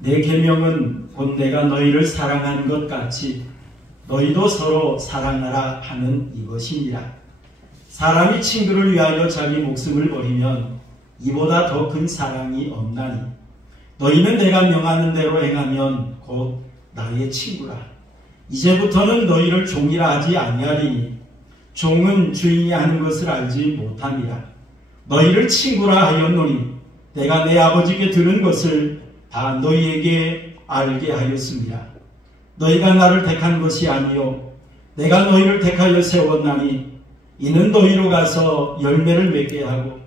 내 계명은 곧 내가 너희를 사랑한 것 같이 너희도 서로 사랑하라 하는 이것이니라. 사람이 친구를 위하여 자기 목숨을 버리면 이보다 더 큰 사랑이 없나니 너희는 내가 명하는 대로 행하면 곧 나의 친구라. 이제부터는 너희를 종이라 하지 아니하리니 종은 주인이 하는 것을 알지 못함이라. 너희를 친구라 하였노니 내가 내 아버지께 들은 것을 다 너희에게 알게 하였습니다. 너희가 나를 택한 것이 아니요 내가 너희를 택하여 세웠나니 이는 너희로 가서 열매를 맺게 하고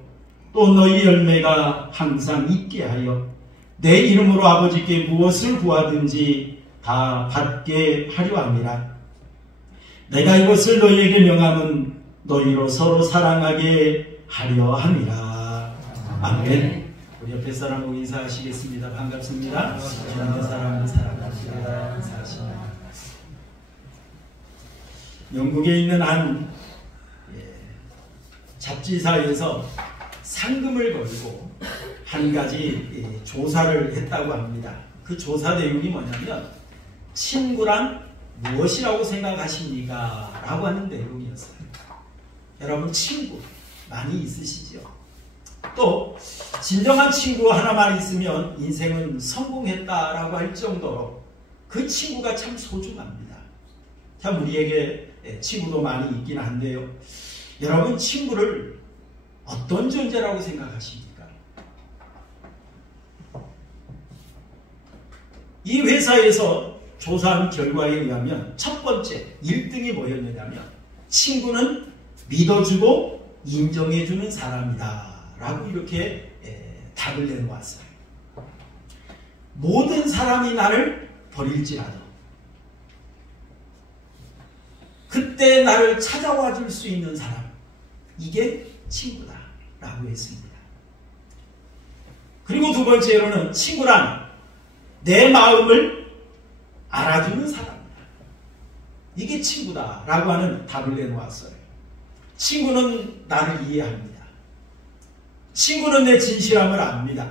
또 너희 열매가 항상 있게 하여 내 이름으로 아버지께 무엇을 구하든지 다 받게 하려 함이라. 내가 이것을 너희에게 명함은 너희로 서로 사랑하게 하려 함이라. 아멘. 우리 옆에 사람하고 인사하시겠습니다. 반갑습니다. 옆에 사람을 사랑합니다. 인사하십니다. 영국에 있는 한 잡지사에서 상금을 걸고 한 가지 조사를 했다고 합니다. 그 조사 내용이 뭐냐면 친구란 무엇이라고 생각하십니까? 라고 하는 내용이었어요. 여러분 친구 많이 있으시죠? 또 진정한 친구 하나만 있으면 인생은 성공했다라고 할 정도로 그 친구가 참 소중합니다. 참 우리에게 친구도 많이 있긴 한데요. 여러분 친구를 어떤 존재라고 생각하십니까? 이 회사에서 조사한 결과에 의하면 첫 번째 1등이 뭐였느냐면 친구는 믿어주고 인정해주는 사람이다 라고 이렇게 답을 내놓았어요. 모든 사람이 나를 버릴지라도 그때 나를 찾아와 줄 수 있는 사람, 이게 친구다 라고 했습니다. 그리고 두 번째로는 친구란 내 마음을 알아주는 사람이다. 이게 친구다 라고 하는 답을 내놓았어요. 친구는 나를 이해합니다. 친구는 내 진실함을 압니다.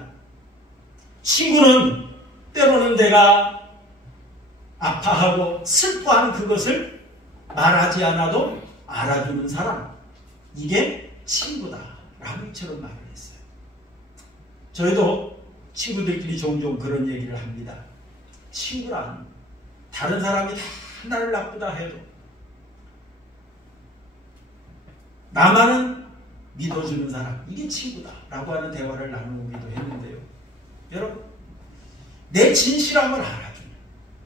친구는 때로는 내가 아파하고 슬퍼하는 그것을 말하지 않아도 알아주는 사람, 이게 친구다 라고 이처럼 말을 했어요. 저희도 친구들끼리 종종 그런 얘기를 합니다. 친구란 다른 사람이 다 나를 나쁘다 해도 나만은 믿어주는 사람, 이게 친구다 라고 하는 대화를 나누기도 했는데요. 여러분 내 진실함을 알아주는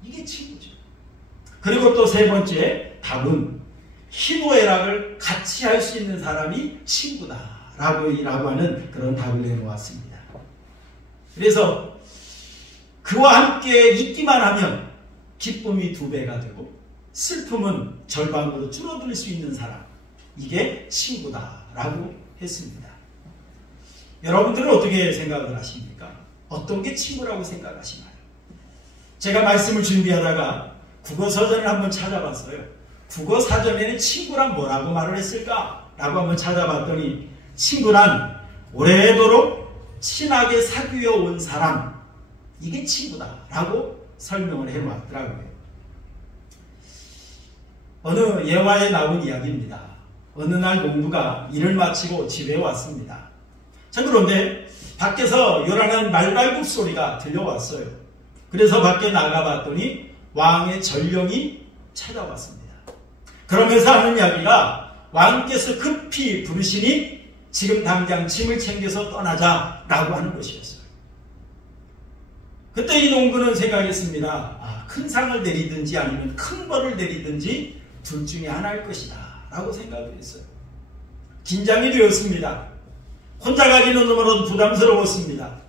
이게 친구죠. 그리고 또 세 번째 답은 희노애락을 같이 할 수 있는 사람이 친구다 라고 하는 그런 답을 내놓았습니다. 그래서 그와 함께 있기만 하면 기쁨이 2배가 되고 슬픔은 절반으로 줄어들 수 있는 사람, 이게 친구다 라고 했습니다. 여러분들은 어떻게 생각을 하십니까? 어떤 게 친구라고 생각하시나요? 제가 말씀을 준비하다가 국어사전을 한번 찾아봤어요. 국어사전에는 친구란 뭐라고 말을 했을까? 라고 한번 찾아봤더니 친구란 오래도록 친하게 사귀어 온 사람, 이게 친구다 라고 설명을 해놓았더라고요. 어느 예화에 나온 이야기입니다. 어느 날 농부가 일을 마치고 집에 왔습니다. 자, 그런데 밖에서 요란한 말발굽 소리가 들려왔어요. 그래서 밖에 나가봤더니 왕의 전령이 찾아왔습니다. 그러면서 하는 이야기가 왕께서 급히 부르시니 지금 당장 짐을 챙겨서 떠나자라고 하는 것이었어요. 그때 이 농부는 생각했습니다. 큰 상을 내리든지 아니면 큰 벌을 내리든지 둘 중에 하나일 것이다 라고 생각을 했어요. 긴장이 되었습니다. 혼자 가기는 너무나도 부담스러웠습니다.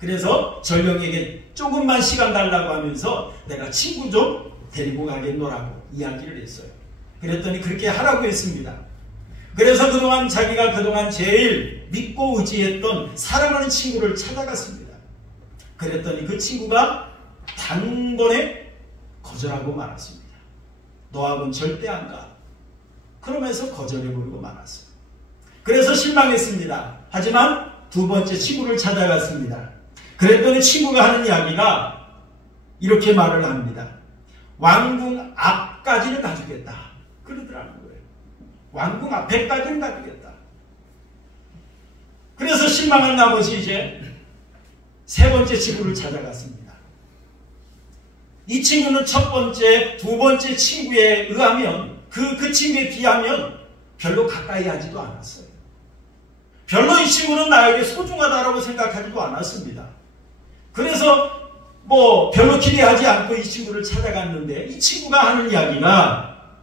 그래서 전령에게 조금만 시간 달라고 하면서 내가 친구 좀 데리고 가겠노라고 이야기를 했어요. 그랬더니 그렇게 하라고 했습니다. 그래서 자기가 그동안 제일 믿고 의지했던 사랑하는 친구를 찾아갔습니다. 그랬더니 그 친구가 단번에 거절하고 말았습니다. 너하고는 절대 안 가. 그러면서 거절해버리고 말았어요. 그래서 실망했습니다. 하지만 두 번째 친구를 찾아갔습니다. 그랬더니 친구가 하는 이야기가 이렇게 말을 합니다. 왕궁 앞까지는 가주겠다. 그러더라는 거예요. 왕궁 앞에까지는 가주겠다. 그래서 실망한 나머지 이제 세 번째 친구를 찾아갔습니다. 이 친구는 첫 번째, 두 번째 친구에 의하면 그 친구에 비하면 별로 가까이 하지도 않았어요. 별로 이 친구는 나에게 소중하다라고 생각하지도 않았습니다. 그래서 별로 기대하지 않고 이 친구를 찾아갔는데 이 친구가 하는 이야기가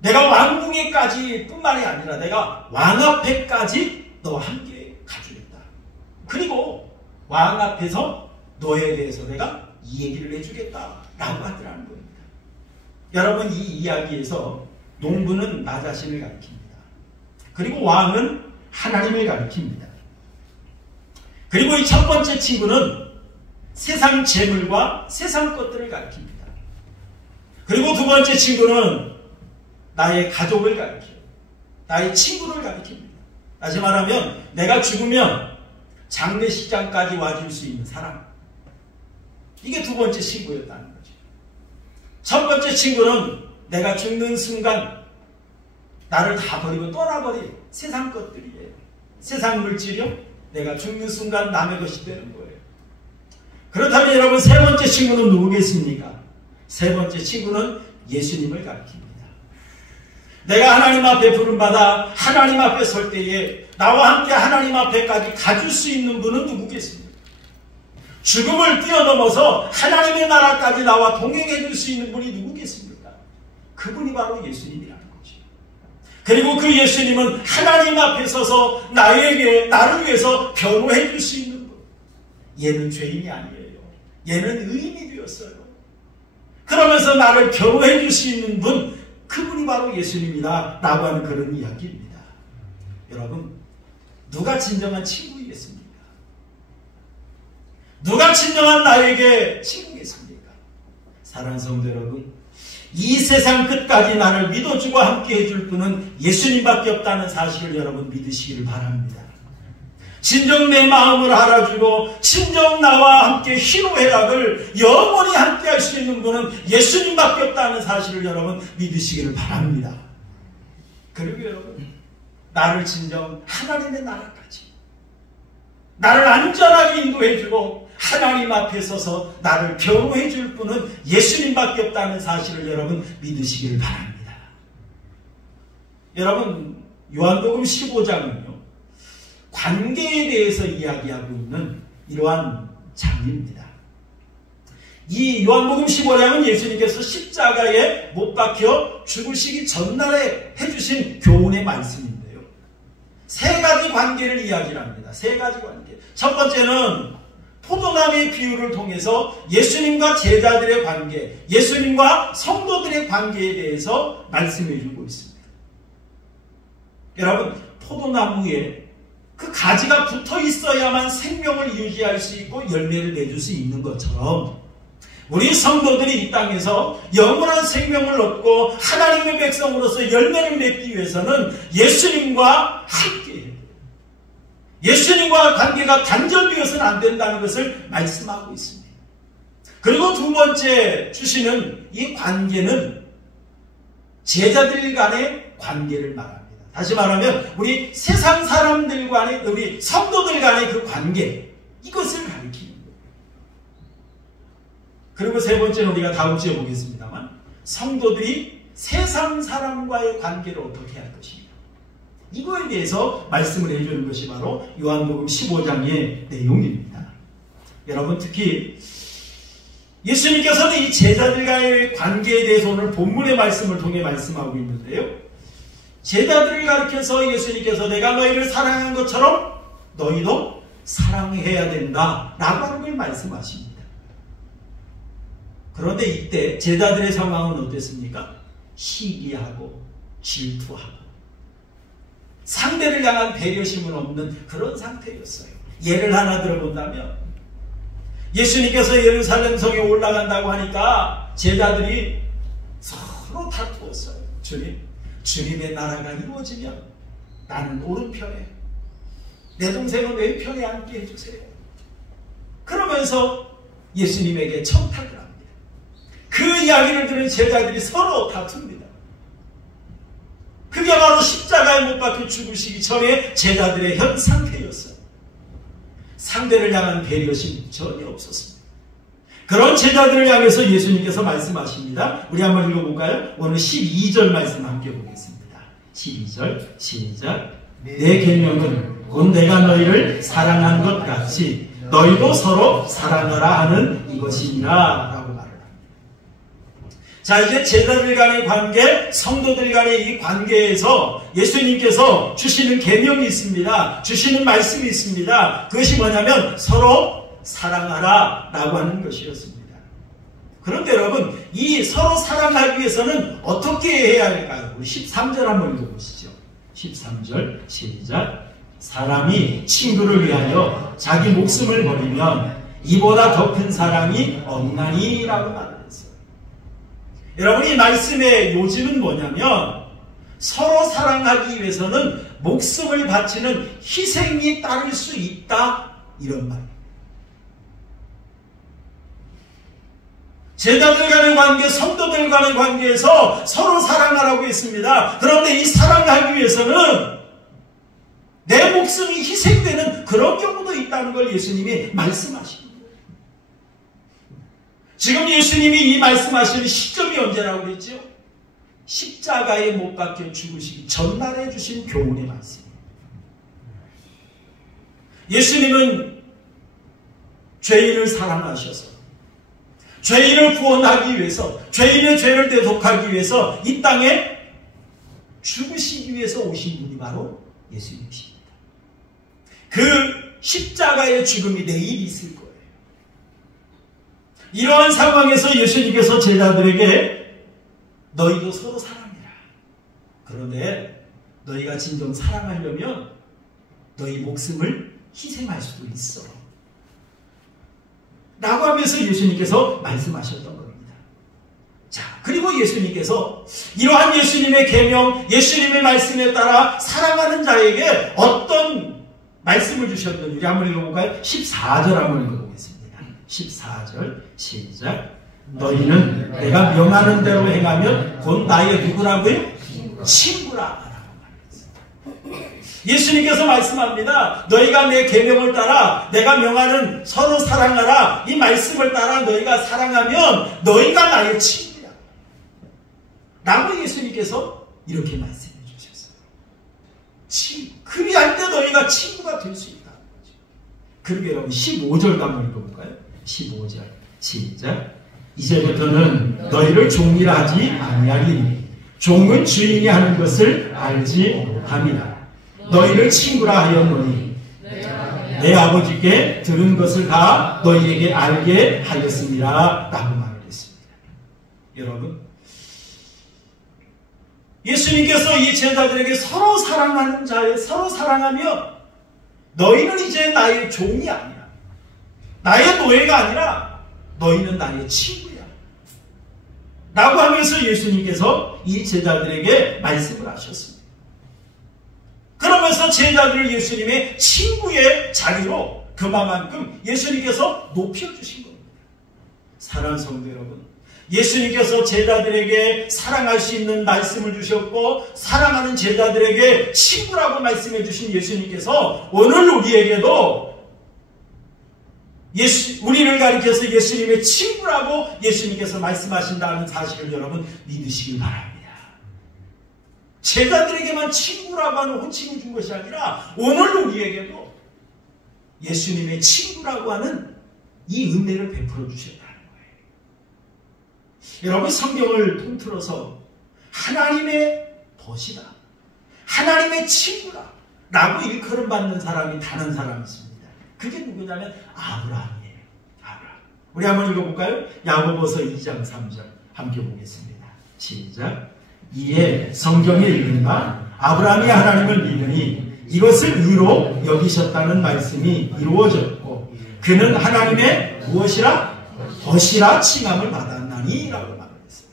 내가 왕궁에까지 뿐만이 아니라 내가 왕 앞에까지 너와 함께 가주겠다. 그리고 왕 앞에서 너에 대해서 내가 이 얘기를 해주겠다 라고 하더라는 겁니다. 여러분, 이 이야기에서 농부는 나 자신을 가리킵니다. 그리고 왕은 하나님을 가리킵니다. 그리고 이 첫 번째 친구는 세상 재물과 세상 것들을 가리킵니다. 그리고 두 번째 친구는 나의 가족을 가리켜요. 나의 친구를 가리킵니다. 다시 말하면 내가 죽으면 장례식장까지 와줄 수 있는 사람. 이게 두 번째 친구였다는 거죠. 첫 번째 친구는 내가 죽는 순간 나를 다 버리고 떠나버린 세상 것들이에요. 세상 물질이요. 내가 죽는 순간 남의 것이 되는 거예요. 그렇다면 여러분, 세 번째 친구는 누구겠습니까? 세 번째 친구는 예수님을 가리킵니다. 내가 하나님 앞에 부름받아 하나님 앞에 설 때에 나와 함께 하나님 앞에까지 가줄 수 있는 분은 누구겠습니까? 죽음을 뛰어넘어서 하나님의 나라까지 나와 동행해 줄 수 있는 분이 누구겠습니까? 그분이 바로 예수님이라는 거죠. 그리고 그 예수님은 하나님 앞에 서서 나를 위해서 변호해 줄 수 있는 분. 얘는 죄인이 아니에요. 얘는 의인이 되었어요. 그러면서 나를 변호해 줄 수 있는 분, 그분이 바로 예수님이다 라고 하는 그런 이야기입니다. 여러분, 누가 진정한 친구이겠습니까? 누가 진정한 나에게 친구겠습니까? 사랑하는 성도 여러분, 이 세상 끝까지 나를 믿어주고 함께 해줄 분은 예수님밖에 없다는 사실을 여러분 믿으시기를 바랍니다. 진정 내 마음을 알아주고 진정 나와 함께 희노애락을 영원히 함께 할 수 있는 분은 예수님밖에 없다는 사실을 여러분 믿으시기를 바랍니다. 그리고 여러분, 나를 진정 하나님의 나라까지 나를 안전하게 인도해주고 하나님 앞에 서서 나를 변호해 줄 분은 예수님밖에 없다는 사실을 여러분 믿으시기를 바랍니다. 여러분, 요한복음 15장은요 관계에 대해서 이야기하고 있는 이러한 장입니다. 이 요한복음 15장은 예수님께서 십자가에 못 박혀 죽으시기 전날에 해주신 교훈의 말씀인데요. 세 가지 관계를 이야기합니다. 세 가지 관계. 첫 번째는 포도나무의 비유를 통해서 예수님과 제자들의 관계, 예수님과 성도들의 관계에 대해서 말씀해 주고 있습니다. 여러분, 포도나무에 그 가지가 붙어 있어야만 생명을 유지할 수 있고 열매를 맺을 수 있는 것처럼 우리 성도들이 이 땅에서 영원한 생명을 얻고 하나님의 백성으로서 열매를 맺기 위해서는 예수님과 함께해야 돼요. 예수님과 관계가 단절되어서는 안 된다는 것을 말씀하고 있습니다. 그리고 두 번째 주시는 이 관계는 제자들 간의 관계를 말합니다. 다시 말하면 우리 세상 사람들 간의, 우리 성도들 간의 그 관계, 이것을 가리키는 거예요. 그리고 세 번째는 우리가 다음 주에 보겠습니다만 성도들이 세상 사람과의 관계를 어떻게 할 것인가, 이거에 대해서 말씀을 해주는 것이 바로 요한복음 15장의 내용입니다. 여러분, 특히 예수님께서는 이 제자들과의 관계에 대해서 오늘 본문의 말씀을 통해 말씀하고 있는데요, 제자들을 가리켜서 예수님께서 내가 너희를 사랑한 것처럼 너희도 사랑해야 된다 라고 하는 걸 말씀하십니다. 그런데 이때 제자들의 상황은 어땠습니까? 시기하고 질투하고 상대를 향한 배려심은 없는 그런 상태였어요. 예를 하나 들어본다면 예수님께서 예루살렘 성에 올라간다고 하니까 제자들이 서로 다투었어요. 주님의 나라가 이루어지면 나는 오른편에, 내 동생은 왼편에 앉게 해주세요. 그러면서 예수님에게 청탁을 합니다. 그 이야기를 들은 제자들이 서로 다툽니다. 그게 바로 십자가에 못 박혀 죽으시기 전에 제자들의 현 상태였어요. 상대를 향한 배려심이 전혀 없었습니다. 그런 제자들을 향해서 예수님께서 말씀하십니다. 우리 한번 읽어볼까요? 오늘 12절 말씀 함께 보겠습니다. 12절 시작. 내 계명은 곧 내가 너희를 사랑한 것 같이 너희도 서로 사랑하라 하는 이것이니라 라고 말을 합니다. 자, 이제 제자들 간의 관계, 성도들 간의 이 관계에서 예수님께서 주시는 계명이 있습니다. 주시는 말씀이 있습니다. 그것이 뭐냐면 서로 사랑하라 라고 하는 것이었습니다. 그런데 여러분, 이 서로 사랑하기 위해서는 어떻게 해야 할까요? 우리 13절 한번 읽어보시죠. 13절 시작. 사람이 친구를 위하여 자기 목숨을 버리면 이보다 더 큰 사랑이 없나니 라고 말을 했어요. 여러분, 이 말씀의 요지는 뭐냐면 서로 사랑하기 위해서는 목숨을 바치는 희생이 따를 수 있다, 이런 말이에요. 제자들 간의 관계, 성도들 간의 관계에서 서로 사랑하라고 했습니다. 그런데 이 사랑하기 위해서는 내 목숨이 희생되는 그런 경우도 있다는 걸 예수님이 말씀하십니다. 지금 예수님이 이 말씀하시는 시점이 언제라고 그랬죠? 십자가에 못 박혀 죽으시기 전날에 주신 교훈의 말씀입니다. 예수님은 죄인을 사랑하셔서 죄인을 구원하기 위해서, 죄인의 죄를 대속하기 위해서 이 땅에 죽으시기 위해서 오신 분이 바로 예수님이십니다. 그 십자가의 죽음이 내일 있을 거예요. 이러한 상황에서 예수님께서 제자들에게 너희도 서로 사랑해라. 그런데 너희가 진정 사랑하려면 너희 목숨을 희생할 수도 있어. 라고 하면서 예수님께서 말씀하셨던 겁니다. 자, 그리고 예수님께서 이러한 예수님의 계명, 예수님의 말씀에 따라 사랑하는 자에게 어떤 말씀을 주셨는지 우리 한번 읽어볼까요? 14절 한번 읽어보겠습니다. 14절 시작. 너희는 내가 명하는 대로 행하면 곧 나의 누구라고요? 친구라. 예수님께서 말씀합니다. 너희가 내 계명을 따라 내가 명하는 서로 사랑하라 이 말씀을 따라 너희가 사랑하면 너희가 나의 친구야 라고 예수님께서 이렇게 말씀해 주셨어요. 그리할 때 너희가 친구가 될 수 있다는 거죠. 그러게 여러분 15절도 한번 읽어볼까요? 15절 시작. 이제부터는 너희를 종이라 하지 아니하리니 종은 주인이 하는 것을 알지 못함이라. 너희를 친구라 하였노니 내 아버지께 들은 것을 다 너희에게 알게 하였습니다 라고 말을 했습니다. 여러분, 예수님께서 이 제자들에게 서로 사랑하는 자에 서로 사랑하며 너희는 이제 나의 종이 아니라 나의 노예가 아니라 너희는 나의 친구야 라고 하면서 예수님께서 이 제자들에게 말씀을 하셨습니다. 그러면서 제자들을 예수님의 친구의 자리로 그만큼 예수님께서 높여주신 겁니다. 사랑하는 성도 여러분, 예수님께서 제자들에게 사랑할 수 있는 말씀을 주셨고 사랑하는 제자들에게 친구라고 말씀해 주신 예수님께서 오늘 우리에게도 우리를 가리켜서 예수님의 친구라고 예수님께서 말씀하신다는 사실을 여러분 믿으시길 바랍니다. 제자들에게만 친구라고 하는 호칭을 준 것이 아니라 오늘 우리에게도 예수님의 친구라고 하는 이 은혜를 베풀어 주셨다는 거예요. 여러분, 성경을 통틀어서 하나님의 벗이다, 하나님의 친구다 라고 일컬음 받는 사람이 단 한 사람이 있습니다. 그게 누구냐면 아브라함이에요. 아브라함. 우리 한번 읽어볼까요? 야고보서 2장 3절 함께 보겠습니다. 시작. 이에 성경에 읽는다. 아브라함이 하나님을 믿으니 이것을 의로 여기셨다는 말씀이 이루어졌고 그는 하나님의 무엇이라? 벗이라 칭함을 받았나니 라고 말했어요.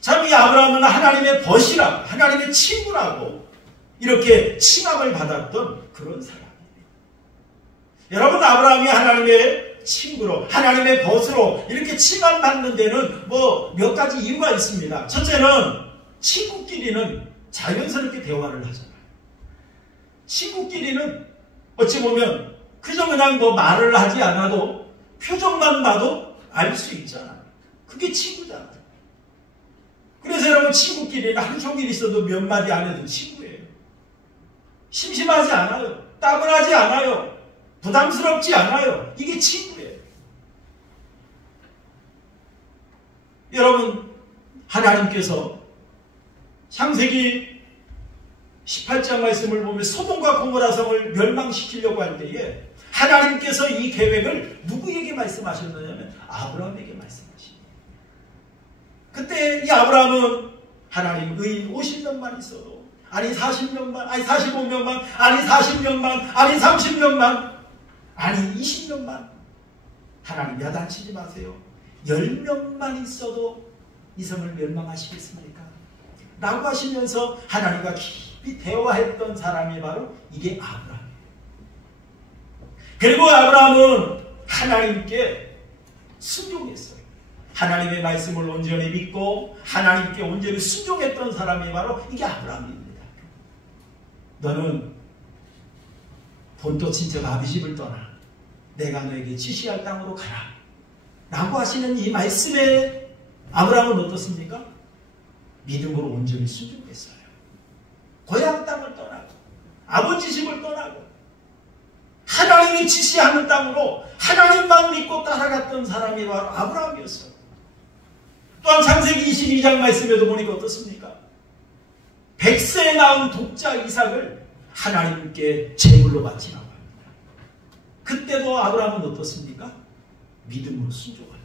참, 이 아브라함은 하나님의 벗이라, 하나님의 친구라고 이렇게 칭함을 받았던 그런 사람이에요. 여러분, 아브라함이 하나님의 친구로, 하나님의 벗으로 이렇게 칭함받는 데는 뭐 몇 가지 이유가 있습니다. 첫째는 친구끼리는 자연스럽게 대화를 하잖아요. 친구끼리는 어찌 보면 그저 그냥 뭐 말을 하지 않아도 표정만 봐도 알 수 있잖아요. 그게 친구잖아요. 그래서 여러분, 친구끼리는 하루 종일 있어도 몇 마디 안 해도 친구예요. 심심하지 않아요. 따분하지 않아요. 부담스럽지 않아요. 이게 친구예요. 여러분, 하나님께서 창세기 18장 말씀을 보면 소돔과 고모라 성을 멸망시키려고 할 때에 하나님께서 이 계획을 누구에게 말씀하셨느냐면 아브라함에게 말씀하십니다. 그때 이 아브라함은 하나님 의인 50명만 있어도, 아니 40명만, 아니 45명만, 아니 40명만, 아니 30명만, 아니 20명만, 하나님 야단치지 마세요. 10명만 있어도 이 성을 멸망하시겠습니까? 라고 하시면서 하나님과 깊이 대화했던 사람이 바로 이게 아브라함이에요. 그리고 아브라함은 하나님께 순종했어요. 하나님의 말씀을 온전히 믿고 하나님께 온전히 순종했던 사람이 바로 이게 아브라함입니다. 너는 본토 친척 아비집을 떠나 내가 너에게 지시할 땅으로 가라 라고 하시는 이 말씀에 아브라함은 어떻습니까? 믿음으로 온전히 순종했어요. 고향 땅을 떠나고 아버지 집을 떠나고 하나님이 지시하는 땅으로 하나님만 믿고 따라갔던 사람이 바로 아브라함이었어요. 또한 창세기 22장 말씀에도 보니까 어떻습니까? 100세에 낳은 독자 이삭을 하나님께 제물로 바치라고 합니다. 그때도 아브라함은 어떻습니까? 믿음으로 순종합니다.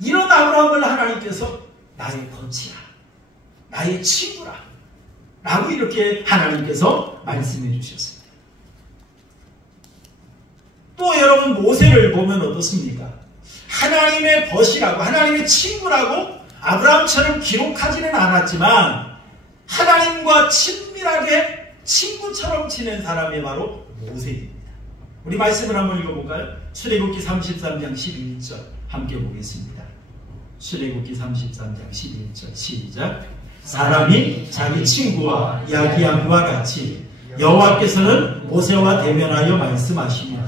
이런 아브라함을 하나님께서 나의 거치라, 나의 친구라 라고 이렇게 하나님께서 말씀해 주셨습니다. 또 여러분, 모세를 보면 어떻습니까? 하나님의 벗이라고, 하나님의 친구라고 아브라함처럼 기록하지는 않았지만 하나님과 친밀하게 친구처럼 지낸 사람이 바로 모세입니다. 우리 말씀을 한번 읽어볼까요? 출애굽기 33장 11절 함께 보겠습니다. 출애굽기 33장 11절 시작. 사람이 자기 친구와 이야기함과 같이 여호와께서는 모세와 대면하여 말씀하시며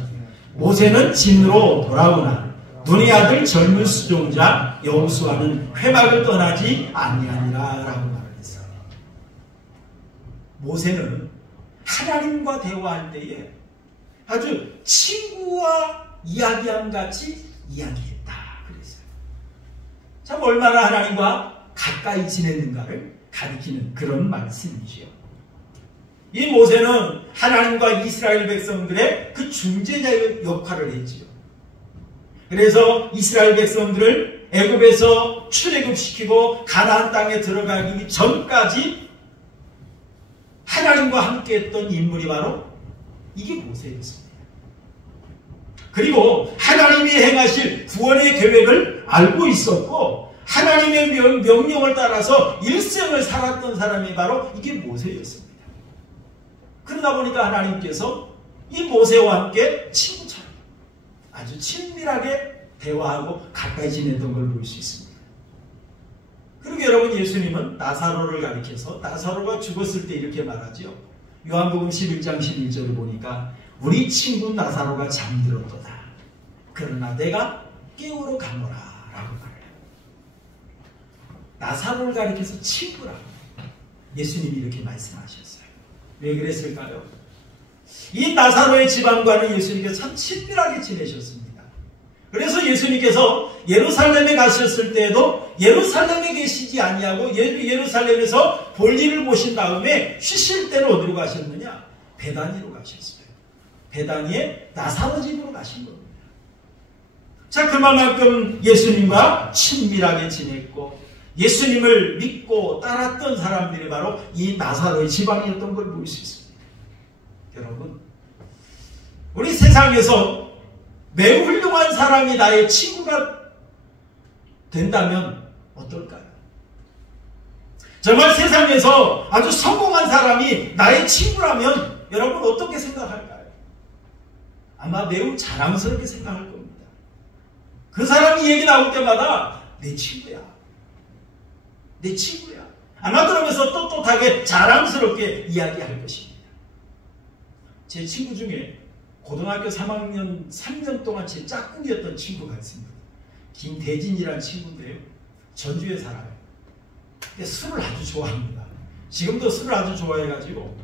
모세는 진으로 돌아오나 눈의 아들 젊은 수종자 여호수아는 회막을 떠나지 아니하니라 라고 말했어요. 모세는 하나님과 대화할 때에 아주 친구와 이야기함 같이 이야기했다 그랬어요. 참 얼마나 하나님과 가까이 지냈는가를 가리키는 그런 말씀이지요. 이 모세는 하나님과 이스라엘 백성들의 그 중재자의 역할을 했지요. 그래서 이스라엘 백성들을 애굽에서 출애굽시키고 가나안 땅에 들어가기 전까지 하나님과 함께했던 인물이 바로 이게 모세였습니다. 그리고 하나님이 행하실 구원의 계획을 알고 있었고 하나님의 명령을 따라서 일생을 살았던 사람이 바로 이게 모세였습니다. 그러다 보니까 하나님께서 이 모세와 함께 친구처럼 아주 친밀하게 대화하고 가까이 지냈던 걸 볼 수 있습니다. 그리고 여러분, 예수님은 나사로를 가리켜서 나사로가 죽었을 때 이렇게 말하죠. 요한복음 11장 11절을 보니까 우리 친구 나사로가 잠들었도다. 그러나 내가 깨우러 가노라 라고 말해요. 나사로를 가리켜서 친구라고 예수님이 이렇게 말씀하셨어요. 왜 그랬을까요? 이 나사로의 집안과는 예수님께서 참 친밀하게 지내셨습니다. 그래서 예수님께서 예루살렘에 가셨을 때에도 예루살렘에 계시지 아니하고 예루살렘에서 볼일을 보신 다음에 쉬실 때는 어디로 가셨느냐? 베다니로 가셨어요. 베다니에 나사로 집으로 가신 겁니다. 자, 그만큼 예수님과 친밀하게 지냈고 예수님을 믿고 따랐던 사람들이 바로 이 나사로의 집안이었던 걸 볼 수 있습니다. 여러분, 우리 세상에서 매우 훌륭한 사람이 나의 친구가 된다면 어떨까요? 정말 세상에서 아주 성공한 사람이 나의 친구라면 여러분 어떻게 생각할까요? 아마 매우 자랑스럽게 생각할 겁니다. 그 사람이 얘기 나올 때마다 내 친구야. 내 친구야. 아마 그러면서 떳떳하게 자랑스럽게 이야기할 것입니다. 제 친구 중에 고등학교 3년 동안 제 짝꿍이었던 친구가 있습니다. 김대진이라는 친구인데요. 전주에 살아요. 근데 술을 아주 좋아합니다. 지금도 술을 아주 좋아해가지고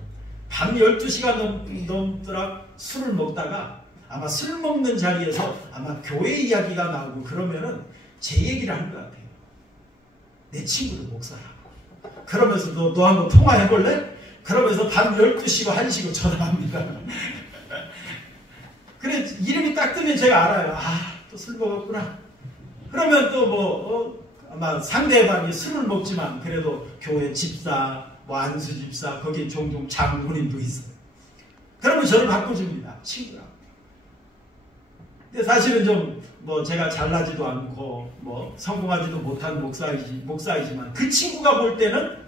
밤 12시가 넘도록 술을 먹다가 아마 술 먹는 자리에서 아마 교회 이야기가 나오고 그러면은 제 얘기를 하는 것 같아요. 내 친구도 목사라고. 그러면서 너 한번 통화해볼래? 그러면서 밤 12시고 1시고 전화합니다. 그래, 이름이 딱 뜨면 제가 알아요. 아, 또 술 먹었구나. 그러면 또 아마 상대방이 술을 먹지만 그래도 교회 집사, 안수 집사, 거기에 종종 장로님도 있어요. 그러면 저를 바꿔줍니다. 친구라고. 근데 사실은 좀 제가 잘나지도 않고 성공하지도 못한 목사이지만 그 친구가 볼 때는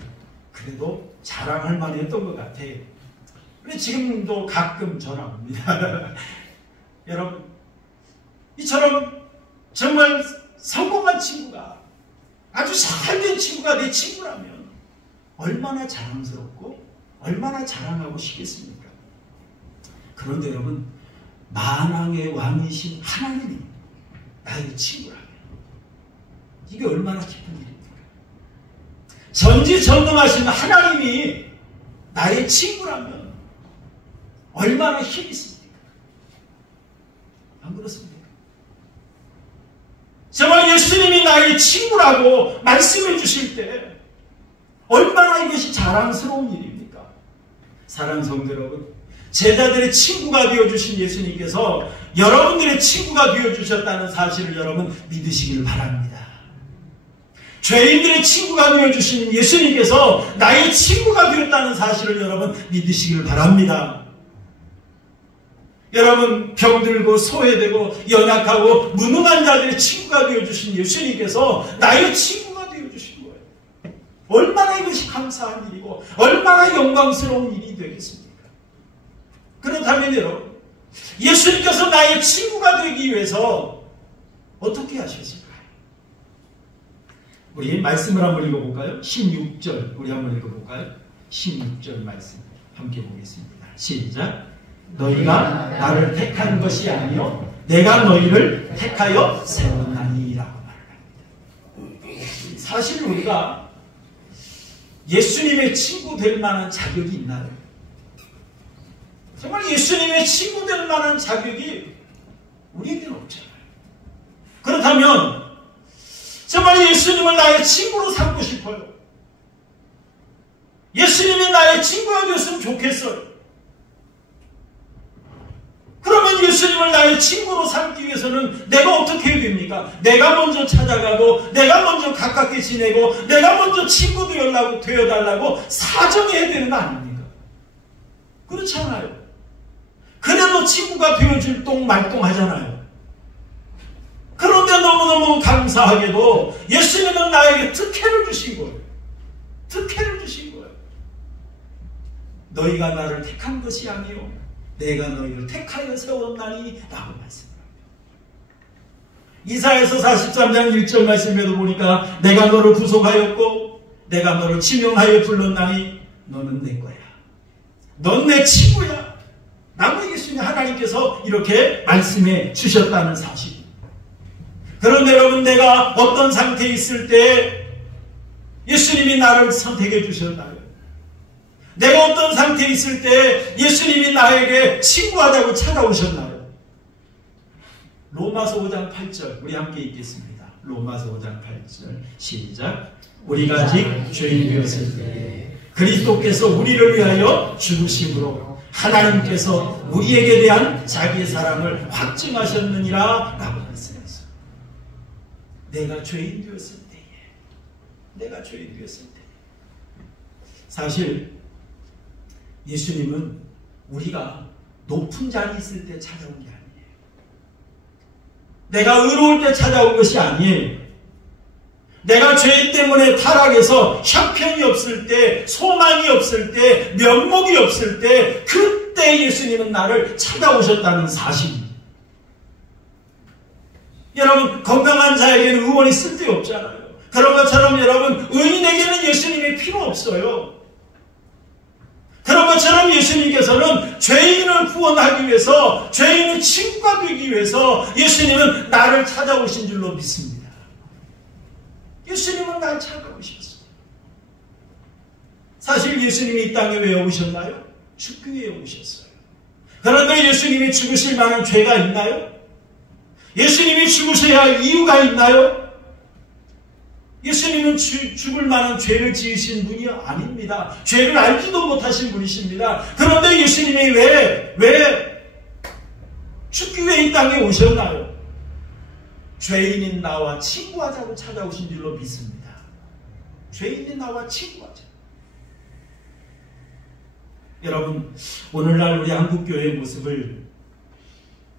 그래도 자랑할 만했던 것 같아요. 근데 지금도 가끔 전화 옵니다. 여러분, 이처럼 정말 성공한 친구가, 아주 잘된 친구가 내 친구라면 얼마나 자랑스럽고 얼마나 자랑하고 싶겠습니까? 그런데 여러분, 만왕의 왕이신 하나님이 나의 친구라면 이게 얼마나 기쁜 일입니까? 전지전능하신 하나님이 나의 친구라면 얼마나 힘이 있습니까? 안 그렇습니까? 정말 예수님이 나의 친구라고 말씀해 주실 때 얼마나 이것이 자랑스러운 일입니까? 사랑하는 성도 여러분, 제자들의 친구가 되어주신 예수님께서 여러분들의 친구가 되어주셨다는 사실을 여러분 믿으시길 바랍니다. 죄인들의 친구가 되어주신 예수님께서 나의 친구가 되었다는 사실을 여러분 믿으시길 바랍니다. 여러분, 병들고 소외되고 연약하고 무능한 자들의 친구가 되어주신 예수님께서 나의 친구가 되어주신 거예요. 얼마나 이것이 감사한 일이고 얼마나 영광스러운 일이 되겠습니까? 그렇다면 여러분, 예수님께서 나의 친구가 되기 위해서 어떻게 하셨을까요? 우리 말씀을 한번 읽어볼까요? 16절 우리 한번 읽어볼까요? 16절 말씀 함께 보겠습니다. 시작. 너희가 나를 택한 것이 아니요 내가 너희를 택하여 세웠나니라고 말합니다. 사실 우리가 예수님의 친구 될 만한 자격이 있나요? 정말 예수님의 친구 될 만한 자격이 우리에게는 없잖아요. 그렇다면 정말 예수님을 나의 친구로 삼고 싶어요. 예수님이 나의 친구가 되었으면 좋겠어요. 그러면 예수님을 나의 친구로 삼기 위해서는 내가 어떻게 해야 됩니까? 내가 먼저 찾아가고 내가 먼저 가깝게 지내고 내가 먼저 친구 되어달라고 사정해야 되는 거 아닙니까? 그렇지 않아요. 그래도 친구가 되어줄 똥말똥하잖아요. 그런데 너무너무 감사하게도 예수님은 나에게 특혜를 주신 거예요. 특혜를 주신 거예요. 너희가 나를 택한 것이 아니요 내가 너희를 택하여 세웠나니 라고 말씀합니다. 이사야서 43장 1절 말씀에도 보니까 내가 너를 구속하였고 내가 너를 지명하여 불렀나니 너는 내 거야. 넌 내 친구야. 라고 예수님 하나님께서 이렇게 말씀해 주셨다는 사실. 그런데 여러분, 내가 어떤 상태에 있을 때 예수님이 나를 선택해 주셨나요? 내가 어떤 상태에 있을 때 예수님이 나에게 친구하자고 찾아오셨나요? 로마서 5장 8절 우리 함께 읽겠습니다. 로마서 5장 8절 시작. 우리가 아직 죄인 되었을 때 그리스도께서 우리를 위하여 죽으심으로 하나님께서 우리에게 대한 자기의 사랑을 확증하셨느니라 라고 말씀했어요. 내가 죄인 되었을 때에 사실 예수님은 우리가 높은 자리에 있을 때 찾아온 게 아니에요. 내가 의로울 때 찾아온 것이 아니에요. 내가 죄 때문에 타락해서 형편이 없을 때, 소망이 없을 때, 면목이 없을 때, 그때 예수님은 나를 찾아오셨다는 사실입니다. 여러분, 건강한 자에게는 의원이 쓸데없잖아요. 그런 것처럼 여러분, 의인에게는 예수님이 필요 없어요. 그런 것처럼 예수님께서는 죄인을 구원하기 위해서, 죄인의 친구가 되기 위해서 예수님은 나를 찾아오신 줄로 믿습니다. 예수님은 날 찾아오셨어요. 사실 예수님이 이 땅에 왜 오셨나요? 죽기 위해 오셨어요. 그런데 예수님이 죽으실 만한 죄가 있나요? 예수님이 죽으셔야 할 이유가 있나요? 예수님은 죽을 만한 죄를 지으신 분이 아닙니다. 죄를 알지도 못하신 분이십니다. 그런데 예수님이 왜 죽기 위해 이 땅에 오셨나요? 죄인인 나와 친구하자고 찾아오신 줄로 믿습니다. 죄인인 나와 친구하자. 여러분, 오늘날 우리 한국교회의 모습을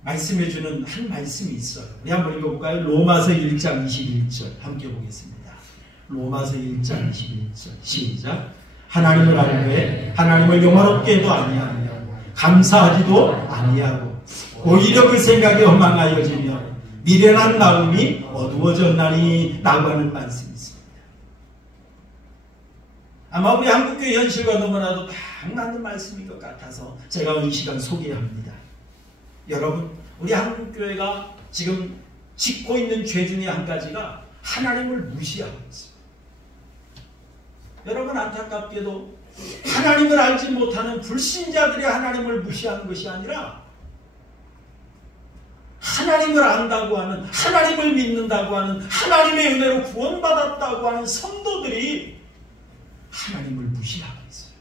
말씀해주는 한 말씀이 있어요. 우리 한번 읽어볼까요? 로마서 1장 21절 함께 보겠습니다. 로마서 1장 21절 시작. 하나님을 알되 하나님을 영화롭게도 아니하며 감사하지도 아니하고 오히려 그 생각이 허망하여지며 미련한 마음이 어두워졌나니 라고 하는 말씀이 있습니다. 아마 우리 한국교회 현실과 너무나도 딱 맞는 말씀인 것 같아서 제가 이 시간 소개합니다. 여러분, 우리 한국교회가 지금 짓고 있는 죄 중에 한 가지가 하나님을 무시하고 있습니다. 여러분, 안타깝게도 하나님을 알지 못하는 불신자들이 하나님을 무시하는 것이 아니라 하나님을 안다고 하는, 하나님을 믿는다고 하는, 하나님의 은혜로 구원받았다고 하는 성도들이 하나님을 무시하고 있어요.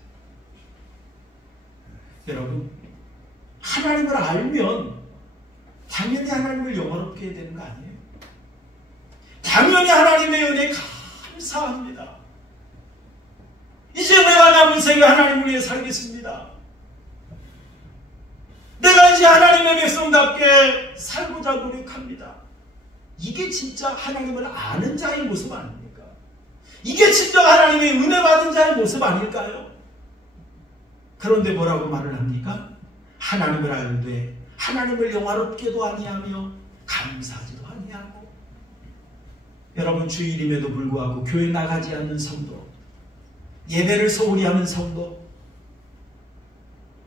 여러분, 하나님을 알면 당연히 하나님을 영화롭게 해야 되는 거 아니에요? 당연히 하나님의 은혜에 감사합니다. 이제 내가 남은 생에 하나님을 위해 살겠습니다. 내가 이제 하나님의 백성답게 살고자 노력합니다. 이게 진짜 하나님을 아는 자의 모습 아닙니까? 이게 진짜 하나님의 은혜 받은 자의 모습 아닐까요? 그런데 뭐라고 말을 합니까? 하나님을 알되 하나님을 영화롭게도 아니하며 감사하지도 아니하고. 여러분, 주일임에도 불구하고 교회 나가지 않는 성도, 예배를 소홀히 하는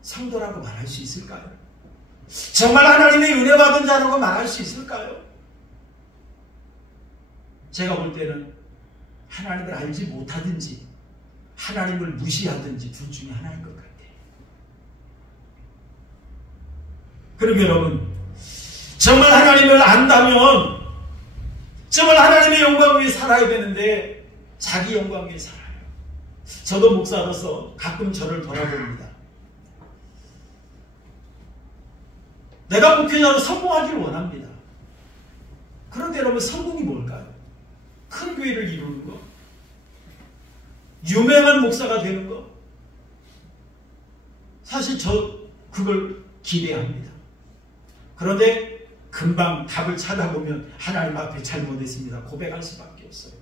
성도라고 말할 수 있을까요? 정말 하나님의 은혜 받은 자라고 말할 수 있을까요? 제가 볼 때는 하나님을 알지 못하든지 하나님을 무시하든지 둘 중에 하나인 것 같아요. 그러면 여러분, 정말 하나님을 안다면 정말 하나님의 영광 위에 살아야 되는데 자기 영광 위에 살아요. 저도 목사로서 가끔 저를 돌아봅니다. 내가 목회자로 성공하기를 원합니다. 그런데 여러분, 성공이 뭘까요? 큰 교회를 이루는 거? 유명한 목사가 되는 거? 사실 저 그걸 기대합니다. 그런데 금방 답을 찾아보면 하나님 앞에 잘못했습니다. 고백할 수밖에 없어요.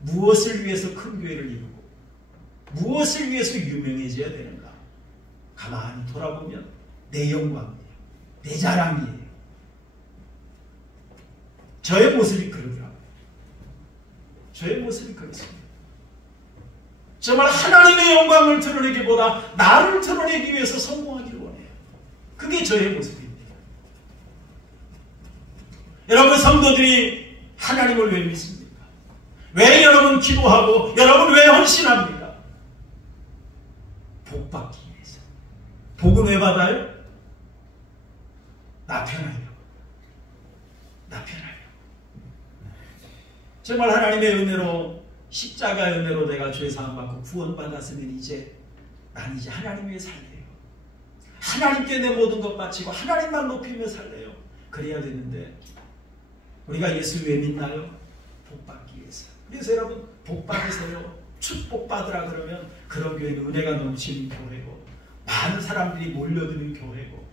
무엇을 위해서 큰 교회를 이루고 무엇을 위해서 유명해져야 되는가? 가만히 돌아보면 내 영광이에요. 내 자랑이에요. 저의 모습이 그러더라고요. 저의 모습이 그렇습니다. 정말 하나님의 영광을 드러내기보다 나를 드러내기 위해서 성공하기를 원해요. 그게 저의 모습입니다. 여러분, 성도들이 하나님을 왜 믿습니까? 왜 여러분 기도하고 여러분 왜 헌신합니까? 복 받기 위해서. 복은 왜 받아요? 나 편하려고. 나 편하려고. 정말 하나님의 은혜로, 십자가의 은혜로 내가 죄사함 받고 구원받았으면 이제 난 이제 하나님 위해 살래요. 하나님께 내 모든 것 바치고 하나님만 높이며 살래요. 그래야 되는데 우리가 예수 왜 믿나요? 복 받기 위해서. 그래서 여러분, 복 받으세요. 축복 받으라 그러면 그런 교회는 은혜가 넘치는 교회고 많은 사람들이 몰려드는 교회고,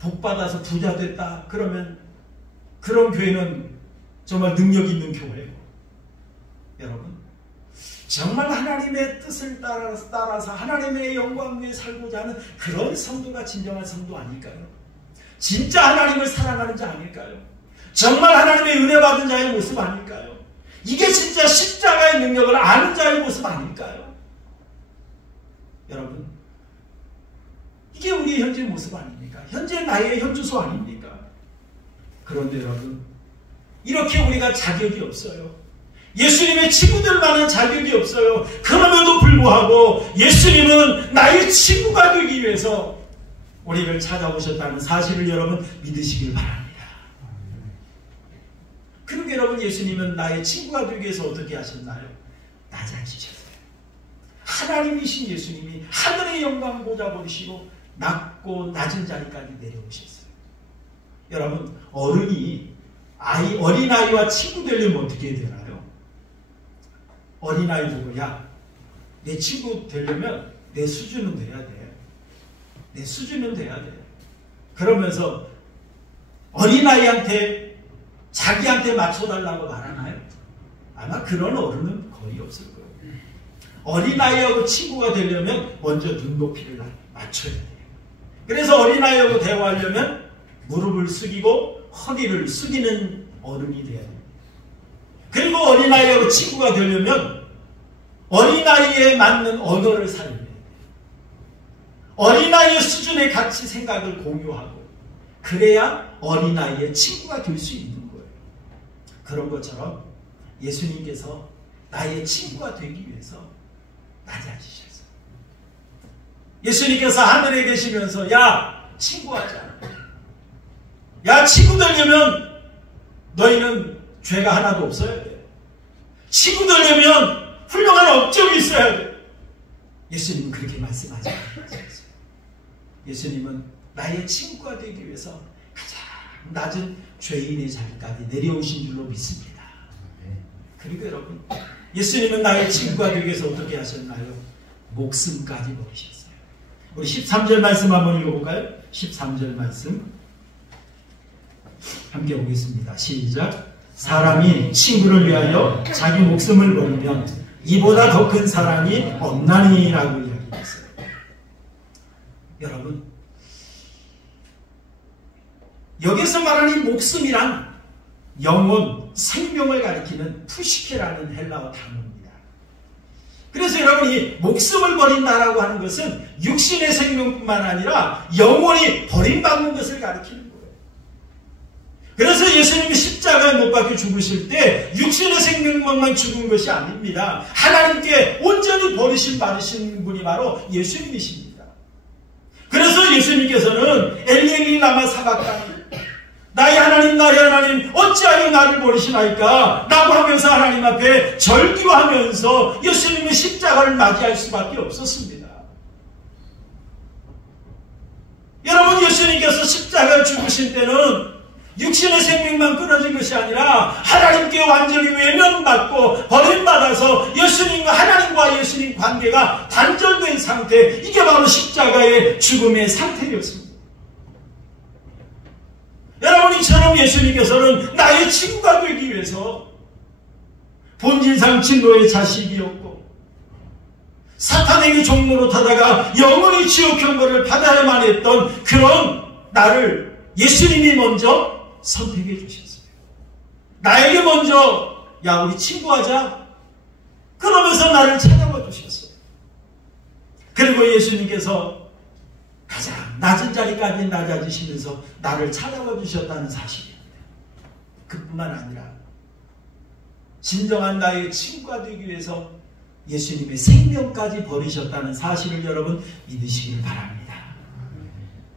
복 받아서 부자 됐다 그러면 그런 교회는 정말 능력 있는 교회고. 여러분, 정말 하나님의 뜻을 따라서 하나님의 영광 위에 살고자 하는 그런 성도가 진정한 성도 아닐까요? 진짜 하나님을 사랑하는 자 아닐까요? 정말 하나님의 은혜 받은 자의 모습 아닐까요? 이게 진짜 십자가의 능력을 아는 자의 모습 아닐까요? 여러분, 이게 우리의 현재 모습 아닙니까? 현재 나의 현주소 아닙니까? 그런데 여러분, 이렇게 우리가 자격이 없어요. 예수님의 친구들만한 자격이 없어요. 그럼에도 불구하고 예수님은 나의 친구가 되기 위해서 우리를 찾아오셨다는 사실을 여러분 믿으시길 바랍니다. 그리고 여러분, 예수님은 나의 친구가 되기 위해서 어떻게 하셨나요? 낮아지셨어요. 하나님이신 예수님이 하늘의 영광 보좌 버리시고 낮고 낮은 자리까지 내려오셨어요. 여러분, 어린아이와 친구 되려면 어떻게 해야 되나요? 어린아이 보고, 야, 내 친구 되려면 내 수준은 돼야 돼. 내 수준은 돼야 돼. 그러면서 어린아이한테 자기한테 맞춰달라고 말하나요? 아마 그런 어른은 거의 없을 거예요. 어린아이하고 친구가 되려면 먼저 눈높이를 맞춰야 돼요. 그래서 어린아이하고 대화하려면 무릎을 숙이고 허리를 숙이는 어른이 돼야 돼요. 그리고 어린아이하고 친구가 되려면 어린아이에 맞는 언어를 사용해야 돼요. 어린아이의 수준에 같이 생각을 공유하고, 그래야 어린아이의 친구가 될 수 있는 거예요. 그런 것처럼 예수님께서 나의 친구가 되기 위해서 낮아지셨어요. 예수님께서 하늘에 계시면서, 야, 친구하자. 야, 친구 되려면 너희는 죄가 하나도 없어야 돼. 친구 되려면 훌륭한 업적이 있어야 돼. 예수님은 그렇게 말씀하지 않으셨어요. 예수님은 나의 친구가 되기 위해서 가장 낮은 죄인의 자리까지 내려오신 줄로 믿습니다. 그리고 여러분, 예수님은 나의 친구가 되기 위해서 어떻게 하셨나요? 목숨까지 버리셨어요. 우리 13절 말씀 한번 읽어볼까요? 13절 말씀 함께 보겠습니다. 시작. 사람이 친구를 위하여 자기 목숨을 버리면 이보다 더 큰 사랑이 없나니라고 이야기했어요. 여러분, 여기서 말하는 이 목숨이란 영혼, 생명을 가리키는 푸시케라는 헬라어 단어입니다. 그래서 여러분, 이 목숨을 버린다라고 하는 것은 육신의 생명뿐만 아니라 영혼이 버림받는 것을 가리키는 거예요. 그래서 예수님이 십자가에 못 박혀 죽으실 때 육신의 생명만 죽은 것이 아닙니다. 하나님께 온전히 버리신 받으신 분이 바로 예수님이십니다. 그래서 예수님께서는 엘리 라마 사박다니, 나의 하나님 어찌하여 나를 버리시나이까 라고 하면서 하나님 앞에 절규하면서 예수님은 십자가를 맞이할 수밖에 없었습니다. 여러분, 예수님께서 십자가에 죽으신 때는 육신의 생명만 끊어진 것이 아니라 하나님께 완전히 외면받고 버림받아서 예수님과 하나님과 예수님 관계가 단절된 상태, 이게 바로 십자가의 죽음의 상태였습니다. 여러분, 이처럼 예수님께서는 나의 친구가 되기 위해서 본질상 진노의 자식이었고 사탄에게 종로로 타다가 영원히 지옥 경고를 받아야만 했던 그런 나를 예수님이 먼저 선택해 주셨어요. 나에게 먼저, 야, 우리 친구하자. 그러면서 나를 찾아와 주셨어요. 그리고 예수님께서 가장 낮은 자리까지 낮아지시면서 나를 찾아와 주셨다는 사실입니다. 그뿐만 아니라 진정한 나의 친구가 되기 위해서 예수님의 생명까지 버리셨다는 사실을 여러분 믿으시길 바랍니다.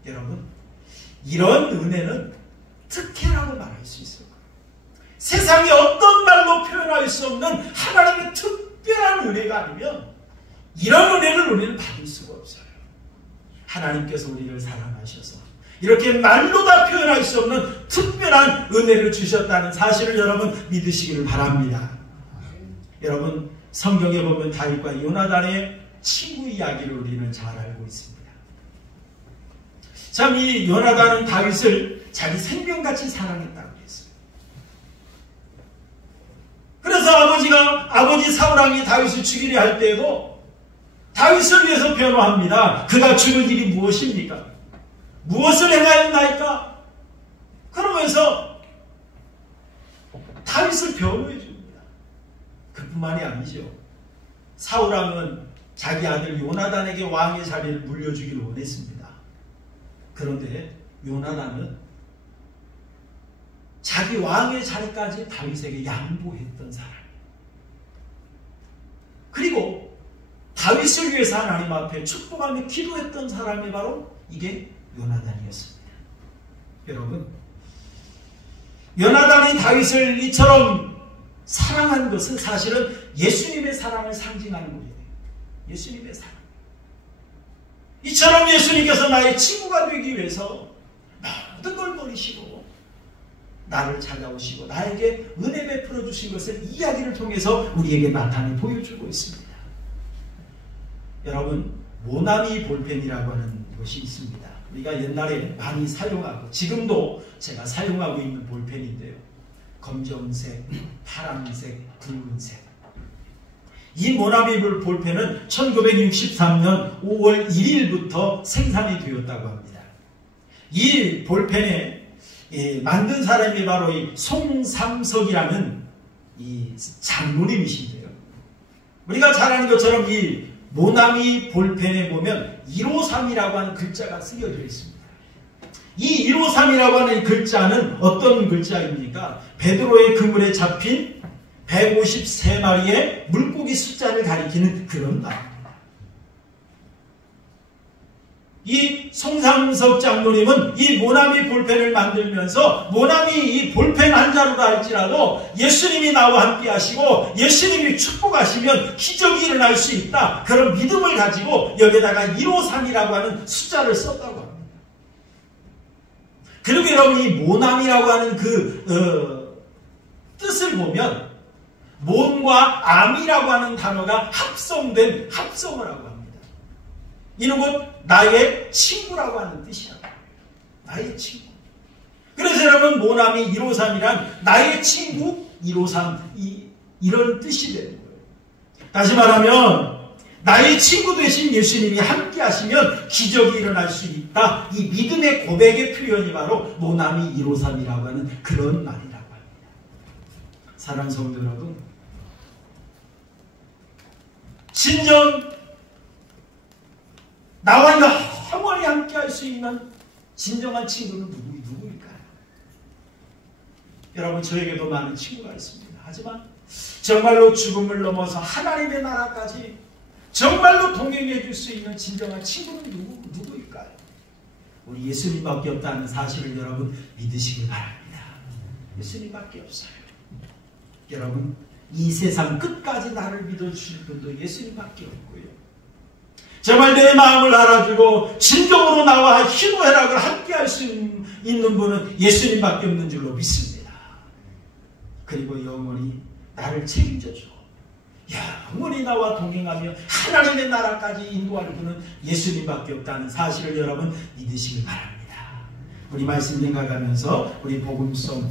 여러분, 이런 은혜는 특혜라고 말할 수 있을 거예요. 세상에 어떤 말로 표현할 수 없는 하나님의 특별한 은혜가 아니면 이런 은혜를 우리는 받을 수가 없어요. 하나님께서 우리를 사랑하셔서 이렇게 말로 다 표현할 수 없는 특별한 은혜를 주셨다는 사실을 여러분 믿으시기를 바랍니다. 여러분, 성경에 보면 다윗과 요나단의 친구 이야기를 우리는 잘 알고 있습니다. 참, 이 요나단은 다윗을 자기 생명같이 사랑했다고 했어요. 그래서 아버지 사울왕이 다윗을 죽이려 할 때에도 다윗을 위해서 변호합니다. 그가 죽을 일이 무엇입니까? 무엇을 행하였나이까? 그러면서 다윗을 변호해 줍니다. 그뿐만이 아니죠. 사울왕은 자기 아들 요나단에게 왕의 자리를 물려주기를 원했습니다. 그런데 요나단은 자기 왕의 자리까지 다윗에게 양보했던 사람. 그리고 다윗을 위해서 하나님 앞에 축복하며 기도했던 사람이 바로 이게 요나단이었습니다. 여러분, 요나단이 다윗을 이처럼 사랑한 것은 사실은 예수님의 사랑을 상징하는 거예요. 예수님의 사랑. 이처럼 예수님께서 나의 친구가 되기 위해서 모든 걸 버리시고 나를 찾아오시고 나에게 은혜 베풀어 주신 것을 이야기를 통해서 우리에게 나타내 보여주고 있습니다. 여러분, 모나미 볼펜이라고 하는 것이 있습니다. 우리가 옛날에 많이 사용하고 지금도 제가 사용하고 있는 볼펜인데요. 검정색, 파란색, 붉은색. 이 모나미 볼펜은 1963년 5월 1일부터 생산이 되었다고 합니다. 이 볼펜에 만든 사람이 바로 이 송삼석이라는 이 장로님이신데요. 우리가 잘 아는 것처럼 이 모나미 볼펜에 보면 153이라고 하는 글자가 쓰여져 있습니다. 이 153이라고 하는 글자는 어떤 글자입니까? 베드로의 그물에 잡힌 153마리의 물고기 숫자를 가리키는 그런 말입니다. 이 송삼석 장로님은 이 모나미 볼펜을 만들면서 모나미 이 볼펜 한 자루다 할지라도 예수님이 나와 함께 하시고 예수님이 축복하시면 기적이 일어날 수 있다. 그런 믿음을 가지고 여기다가 153이라고 하는 숫자를 썼다고 합니다. 그리고 여러분, 이 모나미라고 하는 뜻을 보면 몬과 암이라고 하는 단어가 합성된 합성을 하고 합니다. 이는 곧 나의 친구라고 하는 뜻이라고 합니다. 나의 친구. 그래서 여러분, 모나미 153이란 나의 친구 153 이런 뜻이 되는 거예요. 다시 말하면 나의 친구 되신 예수님이 함께 하시면 기적이 일어날 수 있다. 이 믿음의 고백의 표현이 바로 모나미 153이라고 하는 그런 말이라고 합니다. 사랑하는 성도 여러분, 진정 나와 영원히 함께 할 수 있는 진정한 친구는 누구일까요? 여러분, 저에게도 많은 친구가 있습니다. 하지만 정말로 죽음을 넘어서 하나님의 나라까지 정말로 동행해 줄 수 있는 진정한 친구는 누구일까요? 우리 예수님밖에 없다는 사실을 여러분 믿으시길 바랍니다. 예수님밖에 없어요. 여러분, 이 세상 끝까지 나를 믿어주실 분도 예수님밖에 없고요. 정말 내 마음을 알아주고 진정으로 나와 희노애락을 함께 할 수 있는 분은 예수님밖에 없는 줄로 믿습니다. 그리고 영원히 나를 책임져주고 영원히 나와 동행하며 하나님의 나라까지 인도할 분은 예수님밖에 없다는 사실을 여러분 믿으시길 바랍니다. 우리 말씀 생각하면서 우리 복음송